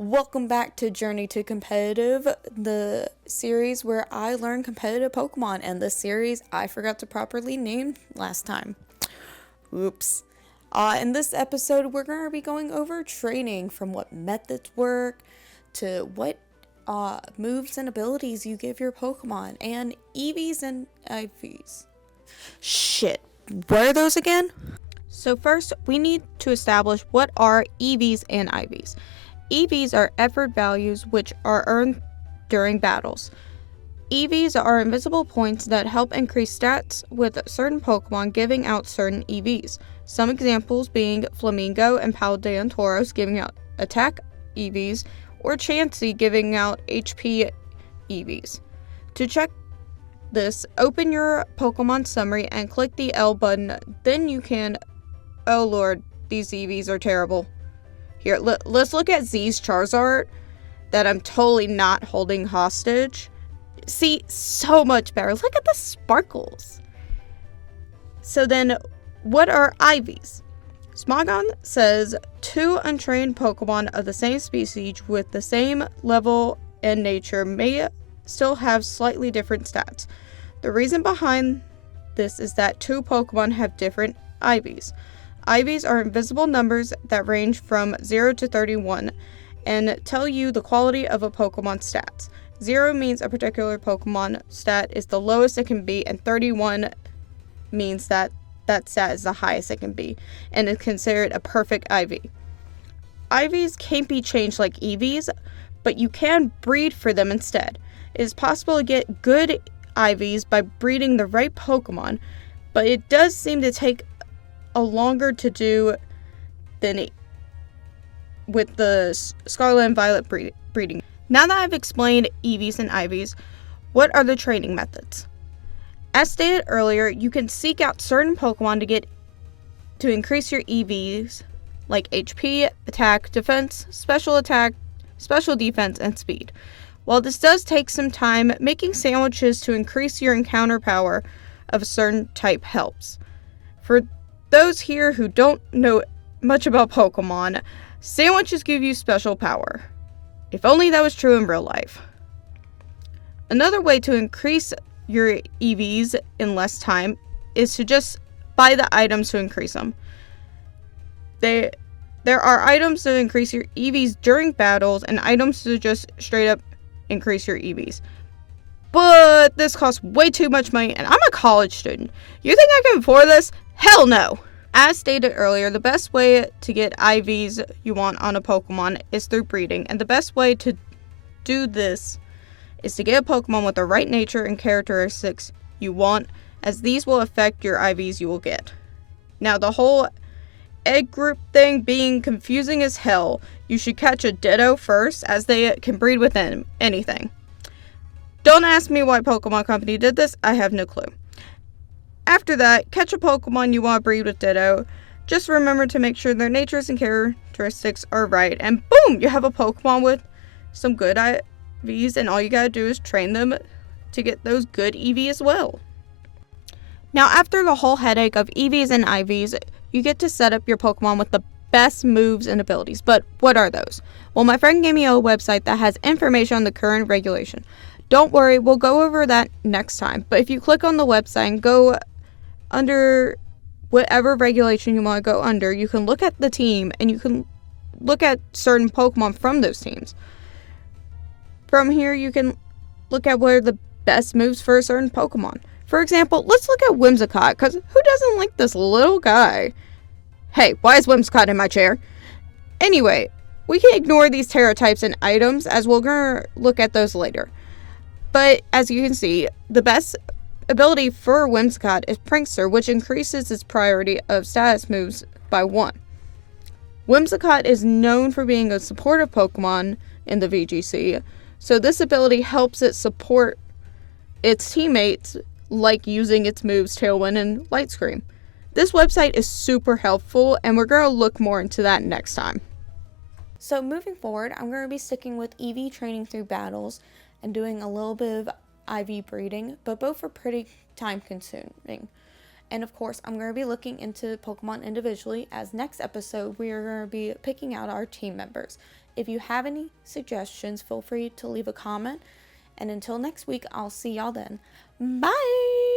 Welcome back to Journey to Competitive, the series where I learn competitive Pokemon, and this series I forgot to properly name last time. Oops. In this episode, we're going to be going over training, from what methods work to what moves and abilities you give your Pokemon, and Evs and IVs. Shit, what are those again? So first, we need to establish what are Evs and IVs. EVs are effort values which are earned during battles. EVs are invisible points that help increase stats with certain Pokemon giving out certain EVs. Some examples being Flamingo and Paldean Tauros giving out attack EVs, or Chansey giving out HP EVs. To check this, open your Pokemon summary and click the L button. Then you can... Oh lord, these EVs are terrible. Here, let's look at Z's Charizard that I'm totally not holding hostage. See, so much better. Look at the sparkles. So then, what are IVs? Smogon says 2 untrained Pokemon of the same species with the same level and nature may still have slightly different stats. The reason behind this is that 2 Pokemon have different IVs. IVs are invisible numbers that range from 0 to 31 and tell you the quality of a Pokemon's stats. 0 means a particular Pokemon stat is the lowest it can be, and 31 means that stat is the highest it can be, and is considered a perfect IV. IVs can't be changed like EVs, but you can breed for them instead. It is possible to get good IVs by breeding the right Pokemon, but it does seem to take a longer to do than with the Scarlet and Violet breeding. Now that I've explained EVs and IVs, what are the training methods? As stated earlier, you can seek out certain Pokemon to increase your EVs, like HP, attack, defense, special defense, and speed. While this does take some time, making sandwiches to increase your encounter power of a certain type helps. For those here who don't know much about Pokemon, sandwiches give you special power. If only that was true in real life. Another way to increase your EVs in less time is to just buy the items to increase them. There are items to increase your EVs during battles and items to just straight up increase your EVs. But this costs way too much money, and I'm a college student. You think I can afford this? Hell no! As stated earlier, the best way to get IVs you want on a Pokemon is through breeding, and the best way to do this is to get a Pokemon with the right nature and characteristics you want, as these will affect your IVs you will get. Now, the whole egg group thing being confusing as hell, you should catch a Ditto first, as they can breed with anything. Don't ask me why Pokemon Company did this, I have no clue. After that, catch a Pokemon you want to breed with Ditto. Just remember to make sure their natures and characteristics are right, and boom, you have a Pokemon with some good IVs, and all you gotta do is train them to get those good EV as well. Now, after the whole headache of EVs and IVs, you get to set up your Pokemon with the best moves and abilities. But what are those? Well, my friend gave me a website that has information on the current regulation. Don't worry, we'll go over that next time. But if you click on the website and go under whatever regulation you want to go under, you can look at the team and you can look at certain Pokemon from those teams. From here, you can look at what are the best moves for a certain Pokemon. For example, let's look at Whimsicott, because who doesn't like this little guy? Hey, why is Whimsicott in my chair? Anyway, we can ignore these Terra types and items, as we're going to look at those later. But as you can see, the best ability for Whimsicott is Prankster, which increases its priority of status moves by 1. Whimsicott is known for being a supportive Pokemon in the VGC, so this ability helps it support its teammates, like using its moves Tailwind and Light Scream. This website is super helpful, and we're going to look more into that next time. So moving forward, I'm going to be sticking with EV training through battles and doing a little bit of IV breeding, but both are pretty time consuming. And of course, I'm going to be looking into Pokemon individually, as next episode we are going to be picking out our team members. If you have any suggestions, feel free to leave a comment. And until next week, I'll see y'all then. Bye!